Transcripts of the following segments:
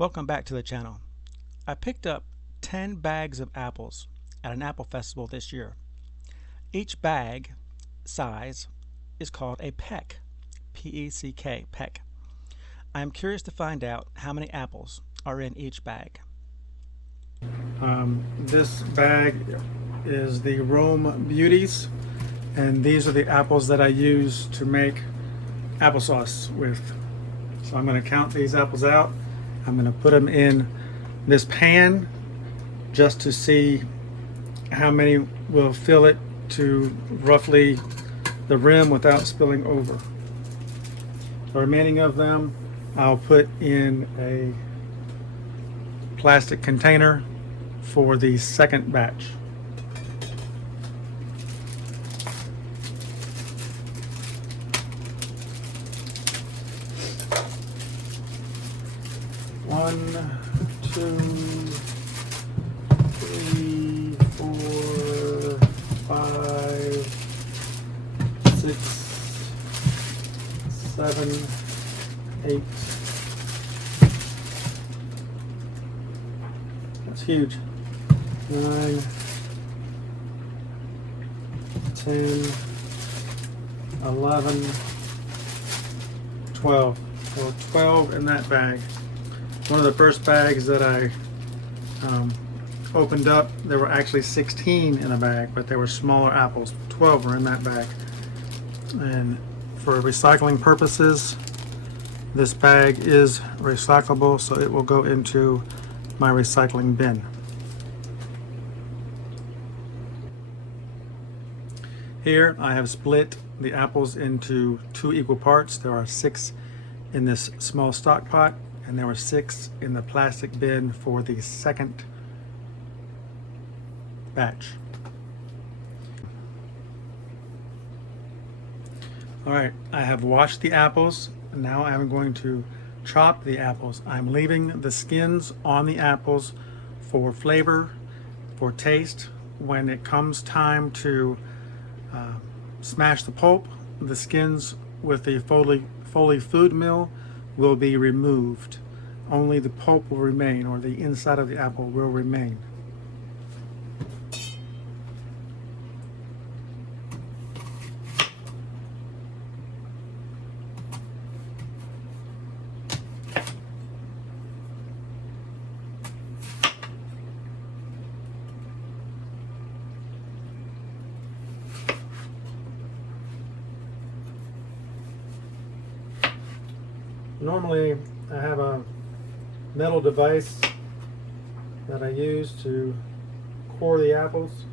Welcome back to the channel. I picked up 10 bags of apples at an apple festival this year. Each bag size is called a peck, P-E-C-K, peck. I am curious to find out how many apples are in each bag. This bag is the Rome Beauties, and these are the apples that I use to make applesauce with. So I'm going to count these apples out. I'm going to put them in this pan just to see how many will fill it to roughly the rim without spilling over. The remaining of them I'll put in a plastic container for the second batch. One, two, three, four, five, 6, 7, 8. That's huge. 9, 10, 11, 12. Well, 12 in that bag. One of the first bags that I opened up, there were actually 16 in a bag, but they were smaller apples. 12 were in that bag. And for recycling purposes, this bag is recyclable, so it will go into my recycling bin. Here I have split the apples into 2 equal parts. There are 6 in this small stock pot, and there were 6 in the plastic bin for the second batch. Alright, I have washed the apples. Now I'm going to chop the apples. I'm leaving the skins on the apples for flavor, for taste. When it comes time to smash the pulp, the skins with the Foley food mill will be removed. Only the pulp will remain, or the inside of the apple will remain. Normally I have a metal device that I use to core the apples.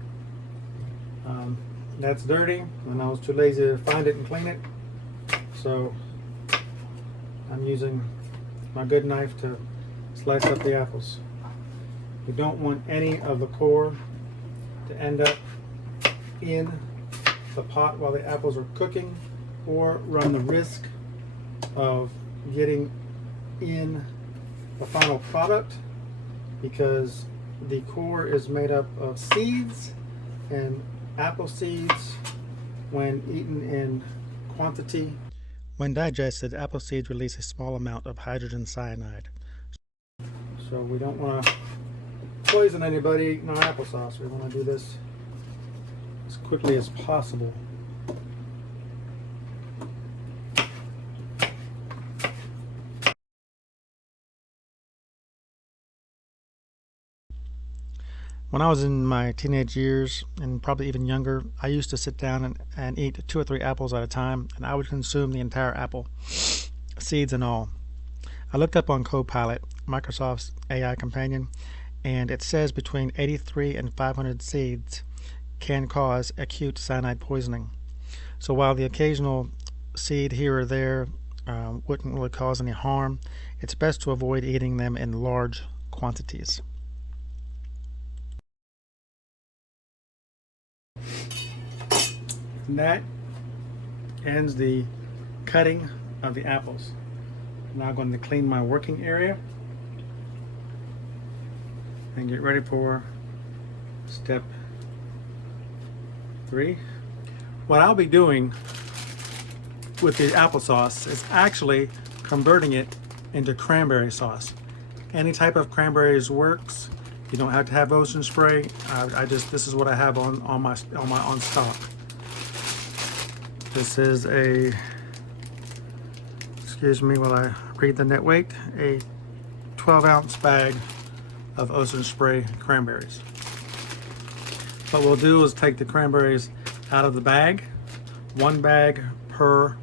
That's dirty, and I was too lazy to find it and clean it, so I'm using my good knife to slice up the apples. You don't want any of the core to end up in the pot while the apples are cooking, or run the risk of getting in the final product, because the core is made up of seeds, and apple seeds, when eaten in quantity, When digested, apple seeds release a small amount of hydrogen cyanide. so we don't want to poison anybody eating our applesauce. We want to do this as quickly as possible. When I was in my teenage years, and probably even younger, I used to sit down and eat 2 or 3 apples at a time, and I would consume the entire apple, seeds and all. I looked up on Copilot, Microsoft's AI companion, and it says between 83 and 500 seeds can cause acute cyanide poisoning. So while the occasional seed here or there wouldn't really cause any harm, it's best to avoid eating them in large quantities. And that ends the cutting of the apples. I'm now going to clean my working area and get ready for step 3. What I'll be doing with the applesauce is actually converting it into cranberry sauce. Any type of cranberries works. You don't have to have ocean spray. This is what I have on stock. This is a, excuse me while I read the net weight, a 12-ounce bag of ocean spray cranberries. What we'll do is take the cranberries out of the bag, one bag per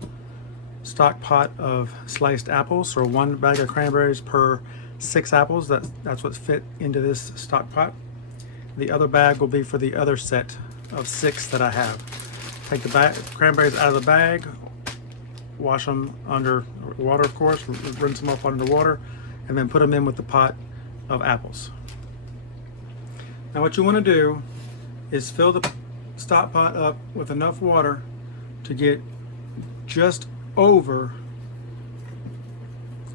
stock pot of sliced apples, or one bag of cranberries per 6 apples. That's what's fit into this stock pot. The other bag will be for the other set of 6 that I have. Take the cranberries out of the bag, wash them under water, of course, rinse them off under water, and then put them in with the pot of apples. Now what you want to do is fill the stock pot up with enough water to get just over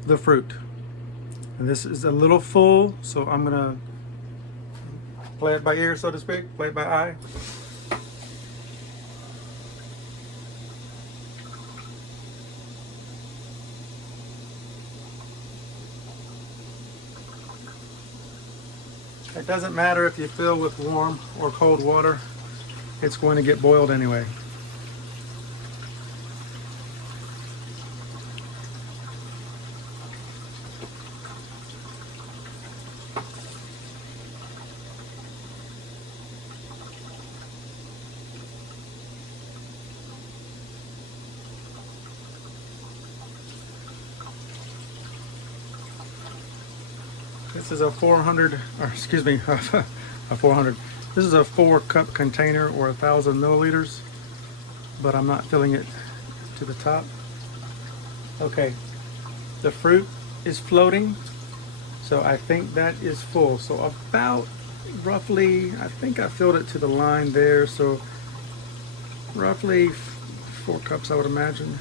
the fruit. And this is a little full, so I'm gonna play it by ear, so to speak, play it by eye. It doesn't matter if you fill with warm or cold water, it's going to get boiled anyway. This is a 400, or excuse me, a 400. This is a 4-cup container, or 1,000 milliliters, but I'm not filling it to the top. Okay, the fruit is floating, so I think that is full. So about roughly, I think I filled it to the line there, so roughly 4 cups I would imagine.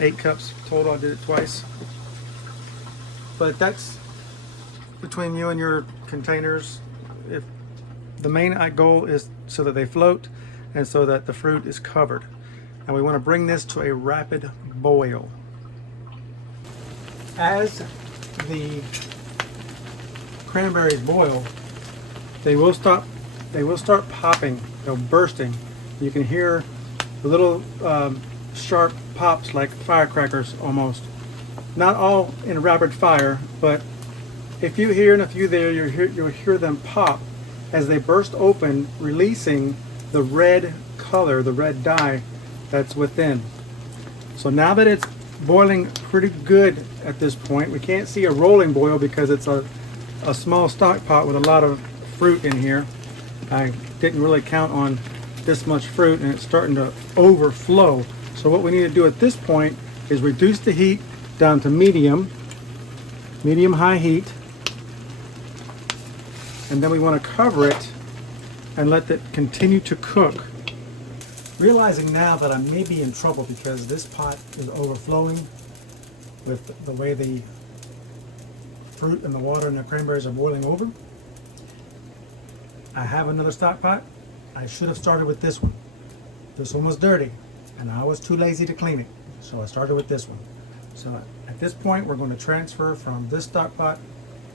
8 cups total, I did it twice. But that's between you and your containers. If the main goal is so that they float and so that the fruit is covered. And we want to bring this to a rapid boil. As the cranberries boil, they will start popping, bursting. You can hear the little sharp pops like firecrackers almost. Not all in rapid fire, but if you hear and if you there, you'll hear them pop as they burst open, releasing the red color, the red dye that's within. So now that it's boiling pretty good at this point, we can't see a rolling boil because it's a small stock pot with a lot of fruit in here. I didn't really count on this much fruit, and it's starting to overflow. So what we need to do at this point is reduce the heat down to medium-high heat. And then we want to cover it and let it continue to cook. Realizing now that I may be in trouble because this pot is overflowing with the way the fruit and the water and the cranberries are boiling over. I have another stock pot. I should have started with this one. This one was dirty and I was too lazy to clean it. So I started with this one. So at this point we're going to transfer from this stock pot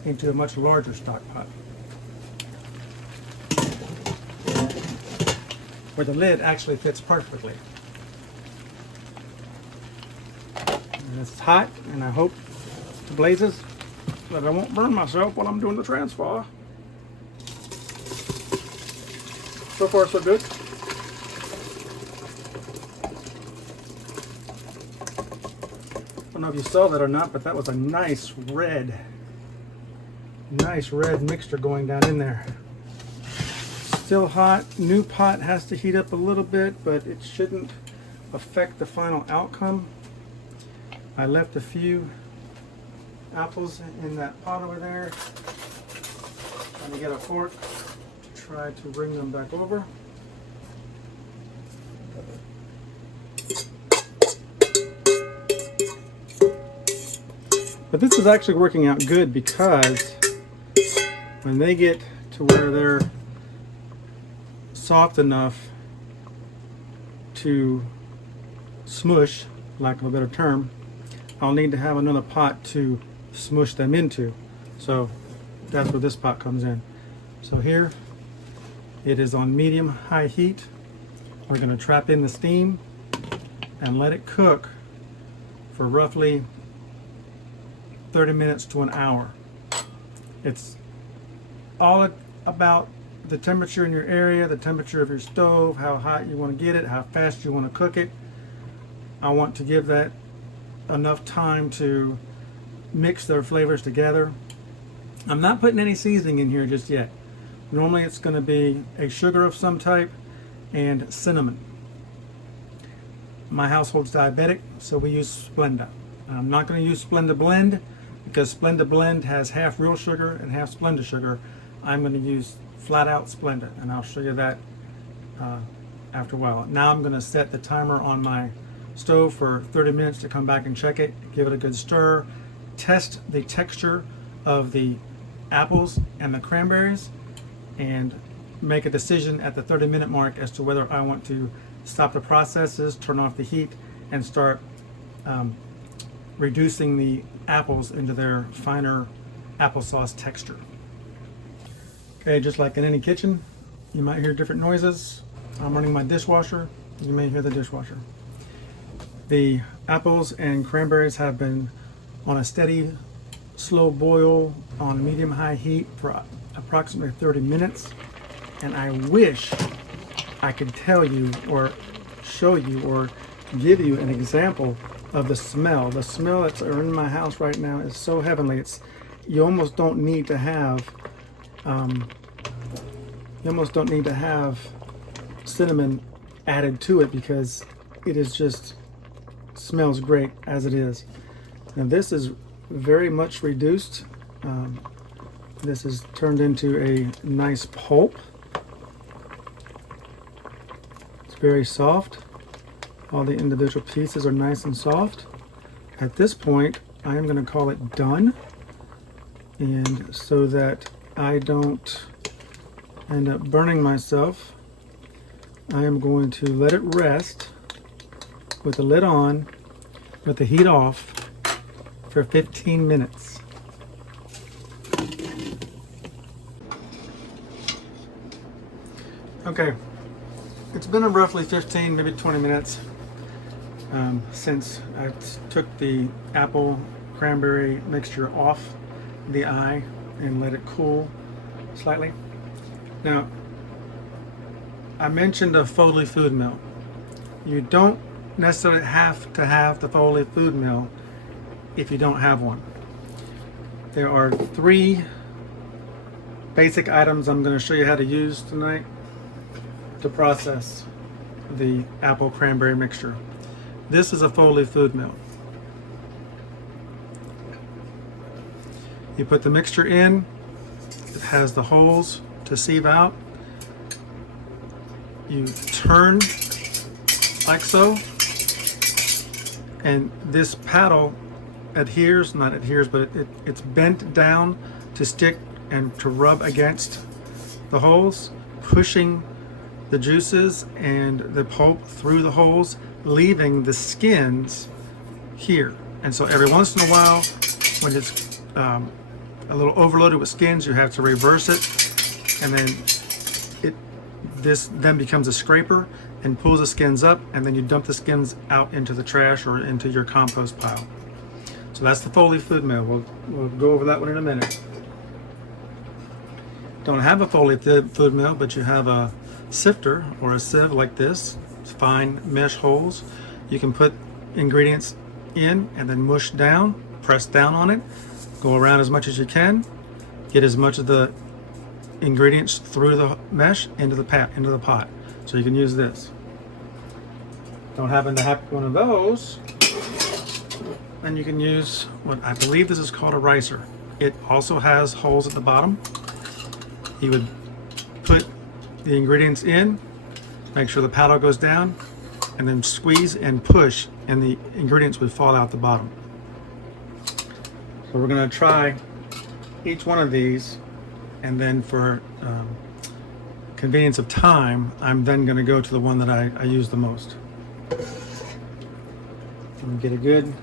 into a much larger stock pot, where the lid actually fits perfectly. And it's hot, and I hope it blazes that I won't burn myself while I'm doing the transfer. So far, so good. I don't know if you saw that or not, but that was a nice red mixture going down in there. Still hot. New pot has to heat up a little bit, but it shouldn't affect the final outcome. I left a few apples in that pot over there. Trying to get a fork to try to bring them back over. But this is actually working out good because when they get to where they're soft enough to smush, lack of a better term, I'll need to have another pot to smush them into. So that's where this pot comes in. So here it is on medium-high heat. We're going to trap in the steam and let it cook for roughly 30 minutes to an hour. It's all about the temperature in your area, the temperature of your stove, how hot you want to get it, how fast you want to cook it. I want to give that enough time to mix their flavors together. I'm not putting any seasoning in here just yet. Normally it's going to be a sugar of some type and cinnamon. My household's diabetic, so we use Splenda. I'm not going to use Splenda Blend because Splenda Blend has half real sugar and half Splenda sugar. I'm going to use flat out Splenda, and I'll show you that after a while. Now I'm going to set the timer on my stove for 30 minutes to come back and check it, give it a good stir, test the texture of the apples and the cranberries, and make a decision at the 30-minute mark as to whether I want to stop the processes, turn off the heat, and start reducing the apples into their finer applesauce texture. Okay, just like in any kitchen, you might hear different noises. I'm running my dishwasher. You may hear the dishwasher. The apples and cranberries have been on a steady, slow boil on medium-high heat for approximately 30 minutes. And I wish I could tell you or show you or give you an example of the smell. The smell that's in my house right now is so heavenly. You almost don't need to have cinnamon added to it because it is just smells great as it is. Now this is very much reduced. This is turned into a nice pulp. It's very soft. All the individual pieces are nice and soft. At this point, I am going to call it done. And so that I don't end up burning myself, I am going to let it rest with the lid on, with the heat off for 15 minutes. Okay, it's been a roughly 15, maybe 20 minutes since I took the apple cranberry mixture off the eye and let it cool slightly. Now, I mentioned a Foley food mill. You don't necessarily have to have the Foley food mill if you don't have one. There are 3 basic items I'm going to show you how to use tonight to process the apple cranberry mixture. This is a Foley food mill. You put the mixture in, it has the holes to sieve out. You turn like so, and this paddle adheres, not adheres, but it's bent down to stick and to rub against the holes, pushing the juices and the pulp through the holes, leaving the skins here. And so every once in a while, when it's a little overloaded with skins, you have to reverse it, and then this then becomes a scraper and pulls the skins up, and then you dump the skins out into the trash or into your compost pile. So that's the Foley food mill. We'll go over that one in a minute. Don't have a Foley food mill, but you have a sifter or a sieve like this, fine mesh holes. You can put ingredients in and then mush down, press down on it, go around as much as you can, get as much of the ingredients through the mesh into the pot. So you can use this. Don't happen to have one of those, and you can use what I believe this is called a ricer. It also has holes at the bottom. You would put the ingredients in, make sure the paddle goes down, and then squeeze and push, and the ingredients would fall out the bottom. So we're going to try each one of these, and then for convenience of time, I'm then going to go to the one that I use the most. I'm going to get a good,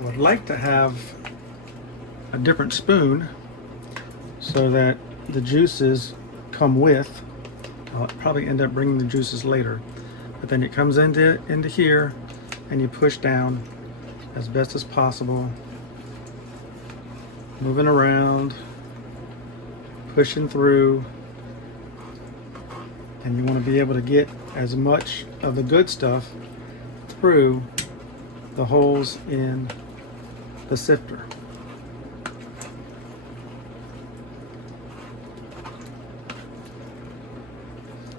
I would like to have a different spoon so that the juices come with. I'll probably end up bringing the juices later, but then it comes into here, and you push down as best as possible, moving around, pushing through, and you want to be able to get as much of the good stuff through the holes in the sifter.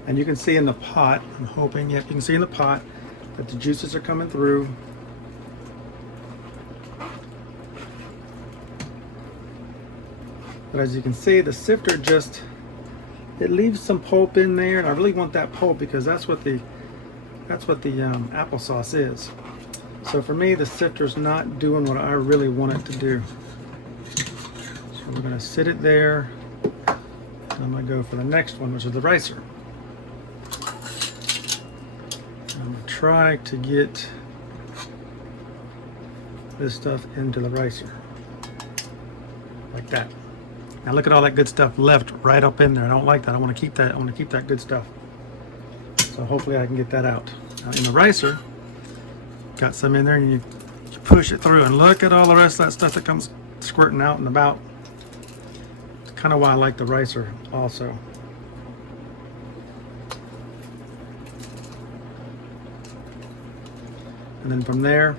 And you can see in the pot, I'm hoping, yep, you can see in the pot that the juices are coming through. But as you can see, the sifter just, it leaves some pulp in there, and I really want that pulp because that's what the applesauce is. So for me, the sifter's not doing what I really want it to do. So we're going to sit it there. And I'm going to go for the next one, which is the ricer. I'm going to try to get this stuff into the ricer. Like that. Now look at all that good stuff left right up in there. I don't like that. I want to keep that. I want to keep that good stuff. So hopefully I can get that out. Now in the ricer, got some in there, and you push it through, and look at all the rest of that stuff that comes squirting out and about. It's kind of why I like the ricer also. And then from there,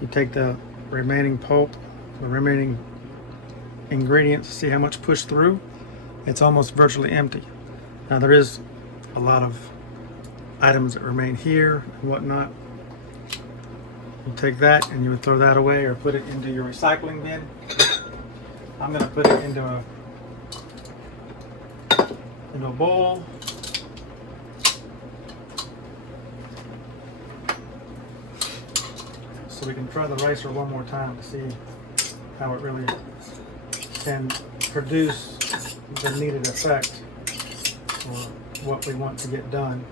you take the remaining pulp, the remaining ingredients, see how much pushed through. It's almost virtually empty. Now there is a lot of items that remain here and whatnot. You take that and you would throw that away or put it into your recycling bin. I'm going to put it into a bowl. So we can try the ricer one more time to see how it really can produce the needed effect for what we want to get done.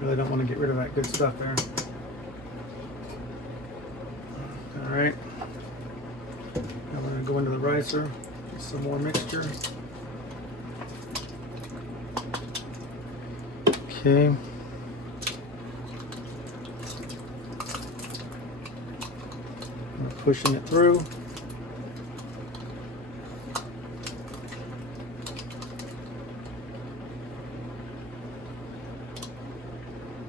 Really don't want to get rid of that good stuff there. All right. Now we're going to go into the ricer, get some more mixture. Okay. I'm pushing it through.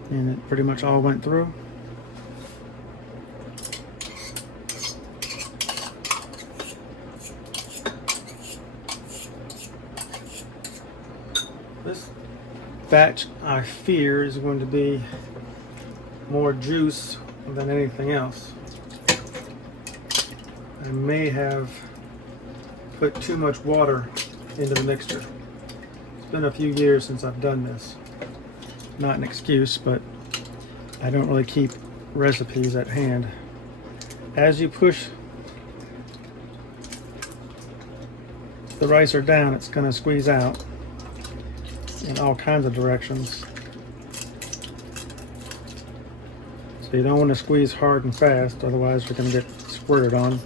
And it pretty much all went through. This batch, I fear, is going to be more juice than anything else. I may have put too much water into the mixture. It's been a few years since I've done this. Not an excuse, but I don't really keep recipes at hand. As you push the ricer down, it's going to squeeze out in all kinds of directions. So you don't want to squeeze hard and fast, otherwise you're going to get squirted on.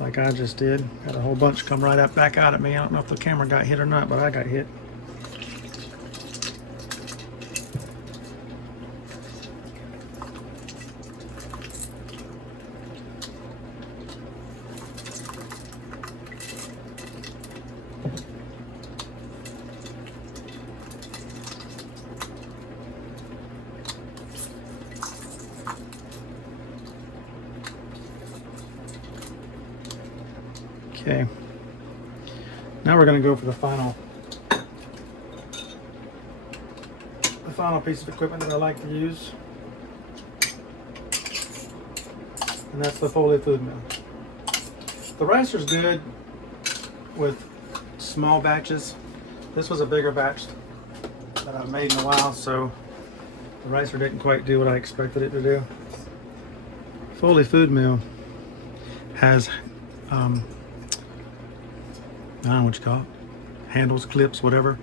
Like I just did. Had a whole bunch come right up back out at me. I don't know if the camera got hit or not, but I got hit. Okay, now we're going to go for the final piece of equipment that I like to use, and that's the Foley food mill. The ricer's good with small batches. This was a bigger batch that I've made in a while, so the ricer didn't quite do what I expected it to do. Foley food mill has I don't know what you call it, handles, clips, whatever.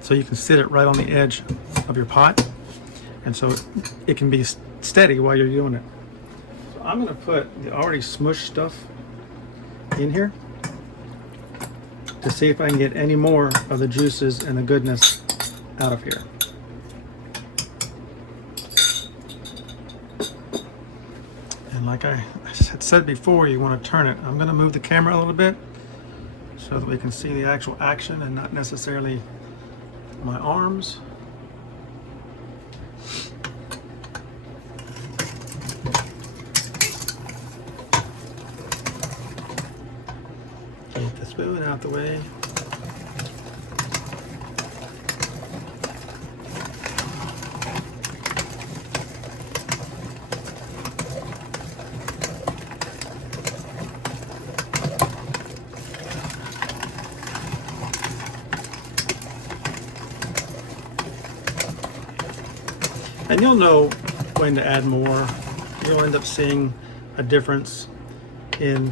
So you can sit it right on the edge of your pot, and so it can be steady while you're doing it. So I'm going to put the already smushed stuff in here to see if I can get any more of the juices and the goodness out of here. And like I had said before, you want to turn it. I'm going to move the camera a little bit so that we can see the actual action and not necessarily my arms. Get the spoon out the way. And you'll know when to add more. You'll end up seeing a difference in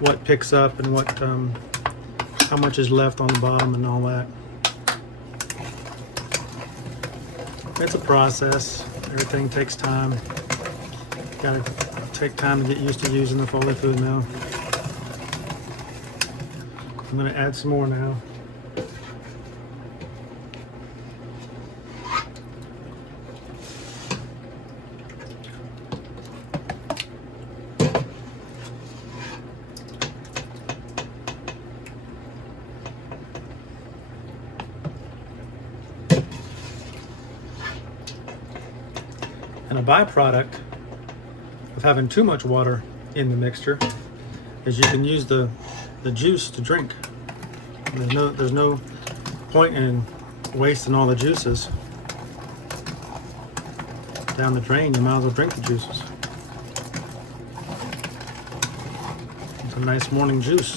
what picks up and what how much is left on the bottom and all that. It's a process. Everything takes time. Gotta take time to get used to using the Foley food mill. I'm gonna add some more now. And a byproduct of having too much water in the mixture is you can use the juice to drink. There's no point in wasting all the juices down the drain. You might as well drink the juices. It's a nice morning juice.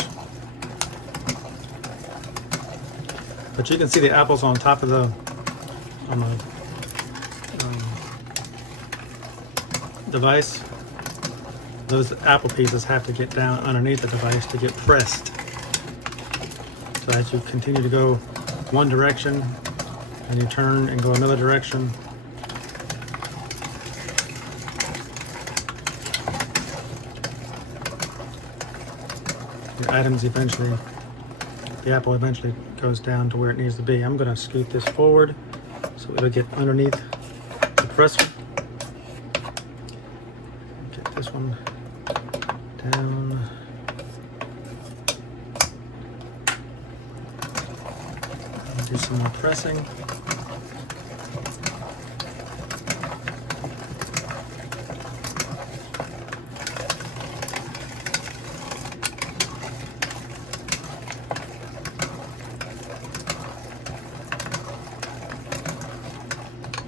But you can see the apples on top of the device. Those apple pieces have to get down underneath the device to get pressed. So as you continue to go one direction and you turn and go another direction, your items eventually, the apple eventually goes down to where it needs to be. I'm going to scoot this forward so it'll get underneath the presser. Get this one down. Do some more pressing.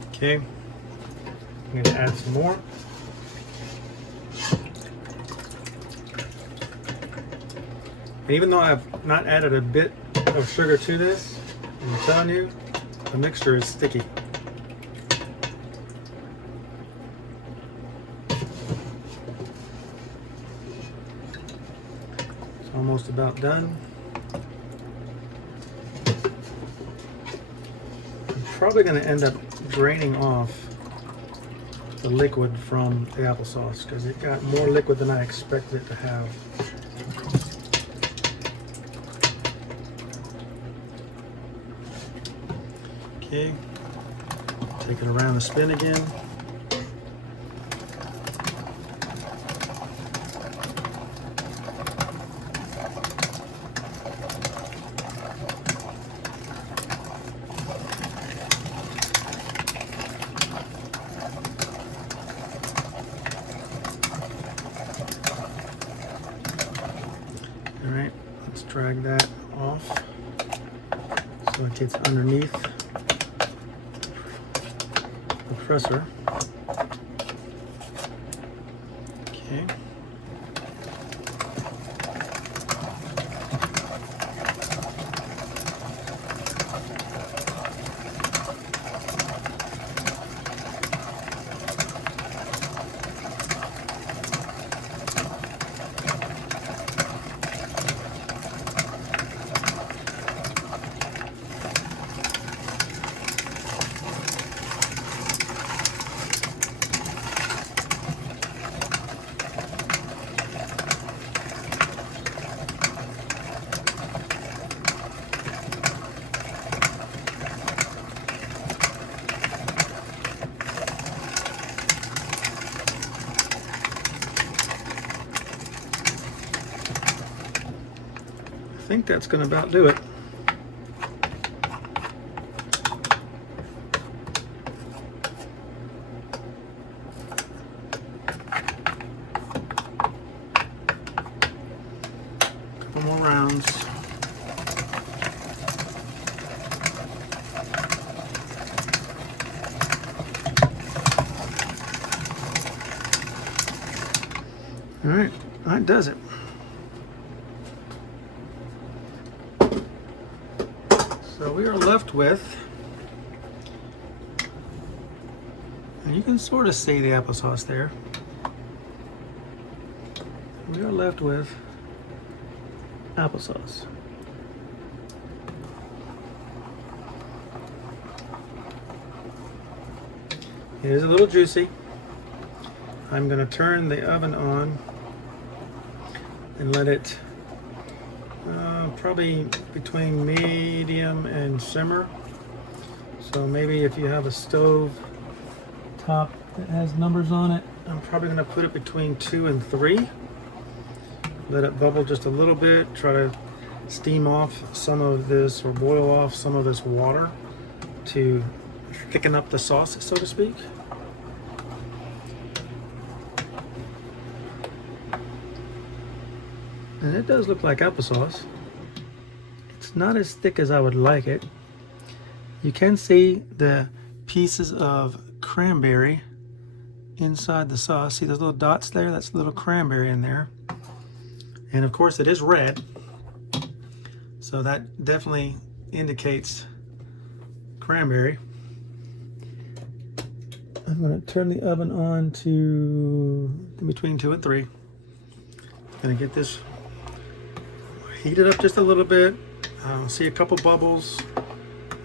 Okay, I'm going to add some more. And even though I've not added a bit of sugar to this, I'm telling you, the mixture is sticky. It's almost about done. I'm probably going to end up draining off the liquid from the applesauce because it got more liquid than I expected it to have. Okay, take it around the spin again. All right, let's drag that off so it gets underneath presser. Okay. think that's going to about do it. Couple more rounds. All right, that does it. So we are left with, and you can sort of see the applesauce there. We are left with applesauce. It is a little juicy. I'm going to turn the oven on and let it probably between medium and simmer. So maybe if you have a stove top that has numbers on it, I'm probably going to put it between 2 and 3. Let it bubble just a little bit. Try to steam off some of this, or boil off some of this water to thicken up the sauce, so to speak. And it does look like applesauce. It's not as thick as I would like it. You can see the pieces of cranberry inside the sauce. See those little dots there? That's a little cranberry in there. And of course it is red. So that definitely indicates cranberry. I'm going to turn the oven on to between 2 and 3. Going to get this heated up just a little bit. See a couple bubbles.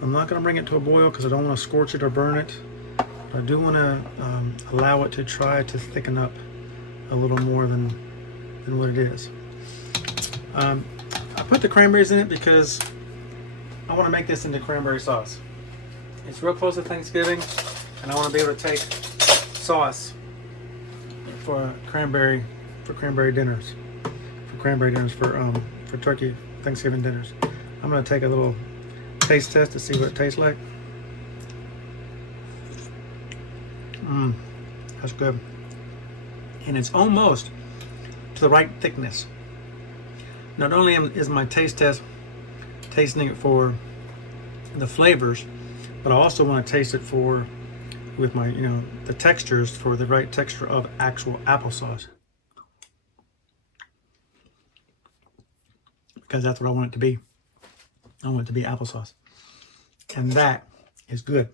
I'm not going to bring it to a boil because I don't want to scorch it or burn it. But I do want to allow it to try to thicken up a little more than what it is. I put the cranberries in it because I want to make this into cranberry sauce. It's real close to Thanksgiving, and I want to be able to take sauce for cranberry dinners, for turkey Thanksgiving dinners. I'm going to take a little taste test to see what it tastes like. That's good. And it's almost to the right thickness. Not only is my taste test tasting it for the flavors, but I also want to taste it with my, the textures, for the right texture of actual applesauce. Because that's what I want it to be. I want it to be applesauce. And that is good.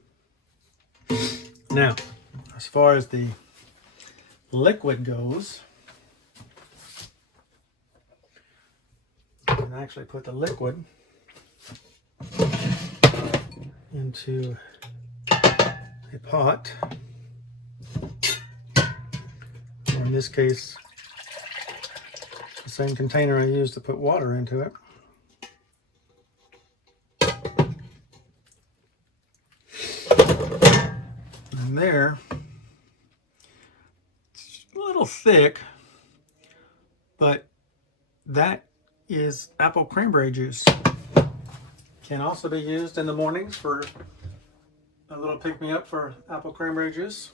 Now, as far as the liquid goes, I can actually put the liquid into a pot. Or in this case, the same container I used to put water into it. And there, it's a little thick, but that is apple cranberry juice. Can also be used in the mornings for a little pick-me-up for apple cranberry juice.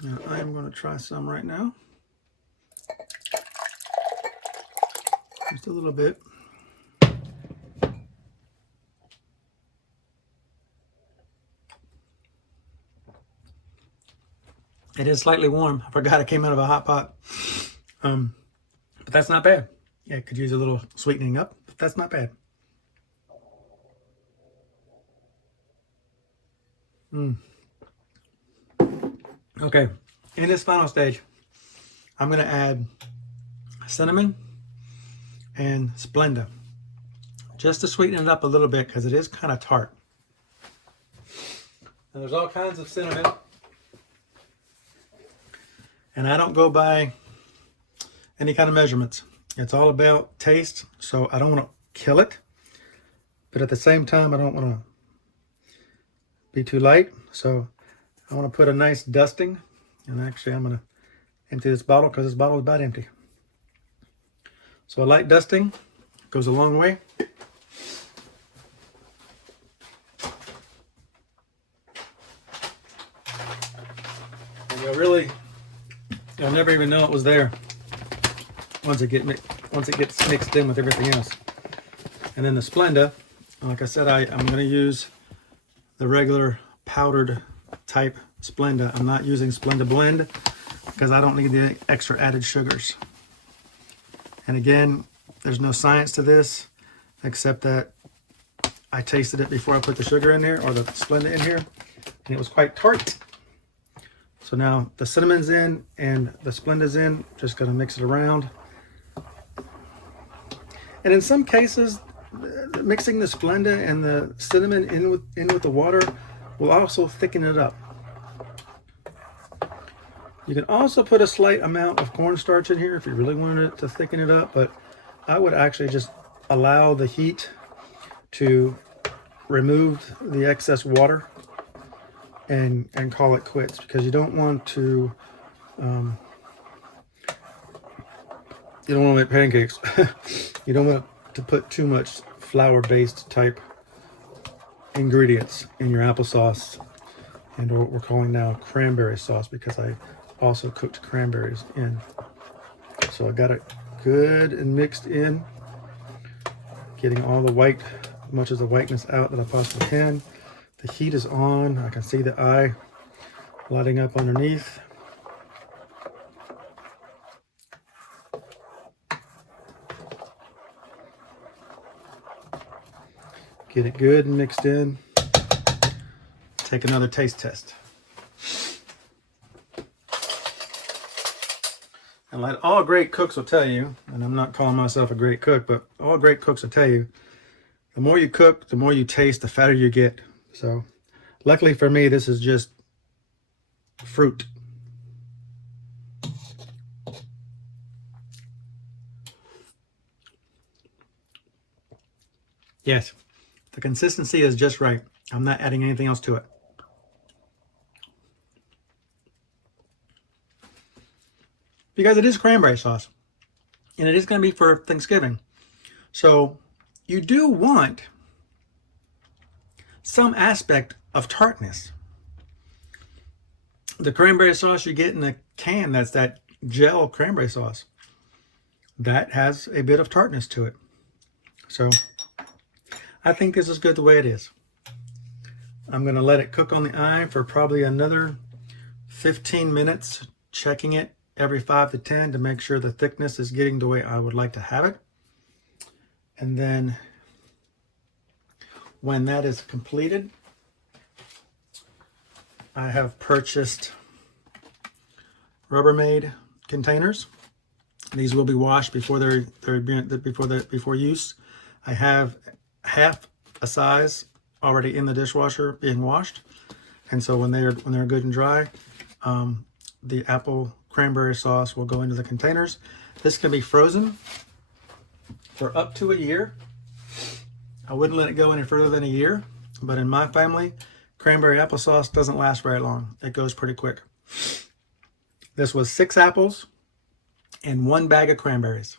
Now, I am going to try some right now. Just a little bit. It is slightly warm. I forgot it came out of a hot pot. But that's not bad. Yeah, it could use a little sweetening up, but that's not bad. Okay, in this final stage, I'm going to add cinnamon and Splenda, just to sweeten it up a little bit because it is kind of tart. And there's all kinds of cinnamon. And I don't go by any kind of measurements. It's all about taste, so I don't want to kill it. but at the same time, I don't want to be too light. So I want to put a nice dusting. And actually, I'm going to empty this bottle because this bottle is about empty. So a light dusting goes a long way. And you'll never even know it was there once it gets mixed in with everything else. And then the Splenda, like I said, I'm going to use the regular powdered type Splenda. I'm not using Splenda Blend because I don't need the extra added sugars. And again, there's no science to this except that I tasted it before I put the sugar in there, or the Splenda in here, and it was quite tart. So now the cinnamon's in and the Splenda's in. Just gonna mix it around. And in some cases, mixing the Splenda and the cinnamon in with the water will also thicken it up. You can also put a slight amount of cornstarch in here if you really wanted it to thicken it up, but I would actually just allow the heat to remove the excess water and call it quits, because you don't want to make pancakes. You don't want to put too much flour-based type ingredients in your applesauce, and what we're calling now cranberry sauce, because I also cooked cranberries in. So I got it good and mixed in, getting all the white, as much of the whiteness out that I possibly can. The heat is on. I can see the eye lighting up underneath. Get it good and mixed in. Take another taste test. And like all great cooks will tell you, and I'm not calling myself a great cook, but all great cooks will tell you, the more you cook, the more you taste, the fatter you get. So luckily for me, this is just fruit. Yes, the consistency is just right. I'm not adding anything else to it. Because it is cranberry sauce, and it is going to be for Thanksgiving. So you do want some aspect of tartness. The cranberry sauce you get in a can, that's that gel cranberry sauce, that has a bit of tartness to it. So I think this is good the way it is. I'm going to let it cook on the eye for probably another 15 minutes, checking it every 5 to 10 to make sure the thickness is getting the way I would like to have it. And then when that is completed, I have purchased Rubbermaid containers. These will be washed before before use. I have half a size already in the dishwasher being washed, and so when they're good and dry, the apple cranberry sauce will go into the containers. This can be frozen for up to a year. I wouldn't let it go any further than a year, but in my family, cranberry applesauce doesn't last very long. It goes pretty quick. This was 6 apples and 1 bag of cranberries.